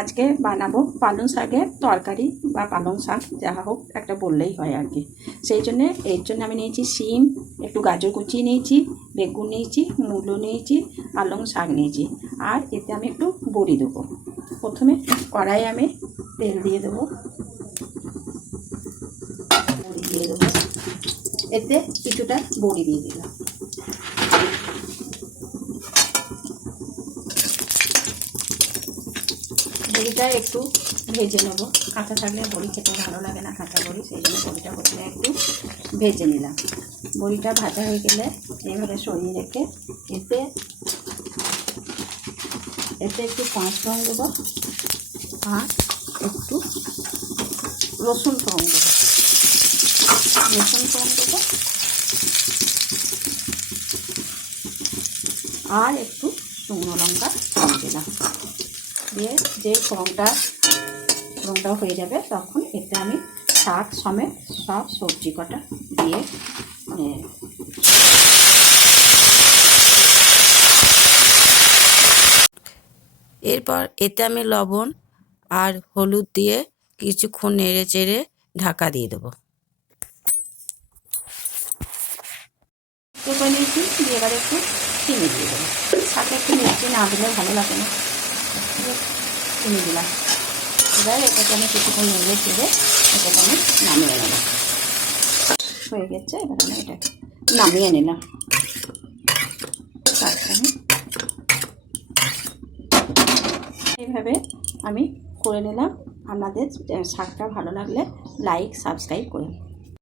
আজকে বানাবো পালং শাকের তরকারি বা পালং শাক যা হোক একটা বললেই হয় আর কি। সেই জন্যে এর জন্য আমি নিয়েছি শিম, একটু গাজর কুচিয়ে নিয়েছি, বেগুন নিয়েছি, মূলো নিয়েছি, পালং শাক নিয়েছি। আর এতে আমি একটু বড়ি দেবো। প্রথমে কড়াইয়ে আমি তেল দিয়ে দেবো, বড়ি দিয়ে দেবো, এতে কিছুটা বড়ি দিয়ে দিলাম। বড়িটা একটু ভেজে নেব, কাঁচা থাকলে বড়ি খেতে ভালো লাগে না, কাঁচা বড়ি, সেই জন্য বড়িটা প্রথমে একটু ভেজে নিলাম। বড়িটা ভাজা হয়ে গেলে এইভাবে সরিয়ে রেখে এতে একটু পাঁচফোড়ন দেবো আর একটু রসুন ফোড়ন দেবো, আর একটু শুকনো লঙ্কা দিলাম। দিয়ে যে ফোড়নটা হয়ে যাবে তখন এতে আমি শাক সমেত সব সবজি কটা দিয়ে এরপর এতে আমি লবণ আর হলুদ দিয়ে কিছুক্ষণ নেড়ে চেড়ে ঢাকা দিয়ে দেবো। করে নিয়েছি, দিয়ে এবার একটু চিনি দিয়ে দেবো। শাকে একটু মিষ্টি না দিলে ভালো লাগে না, চিনি দিলাম। এবার এটাকে আমি কিছুক্ষণ নেড়ে চেড়ে এটাকে আমি নামিয়ে নেব। হয়ে গেছে, এবার আমি এটাকে নামিয়ে নিলাম। এইভাবে আমি করে নিলাম। আপনাদের শাকটা ভালো লাগলে লাইক সাবস্ক্রাইব করুন।